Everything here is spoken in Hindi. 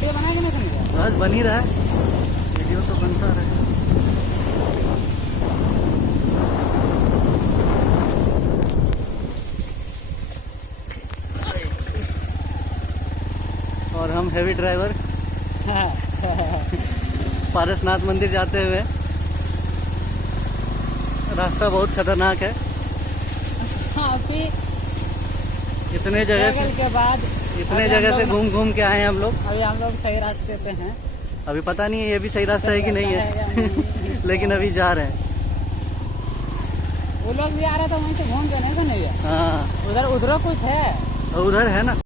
वीडियो बनाएंगे ना सुनिए। बस बन ही रहा है, वीडियो तो बनता रहे। और हम हैवी ड्राइवर पारसनाथ मंदिर जाते हुए। रास्ता बहुत खतरनाक है। अभी इतने जगह से के बाद घूम घूम के आए हैं हम लोग। अभी हम लोग सही रास्ते पे हैं। अभी पता नहीं है ये भी सही रास्ता है कि नहीं है लेकिन अभी जा रहे हैं। वो लोग भी आ रहा था वहीं से घूम के नहीं। हाँ उधर कुछ है, उधर है ना।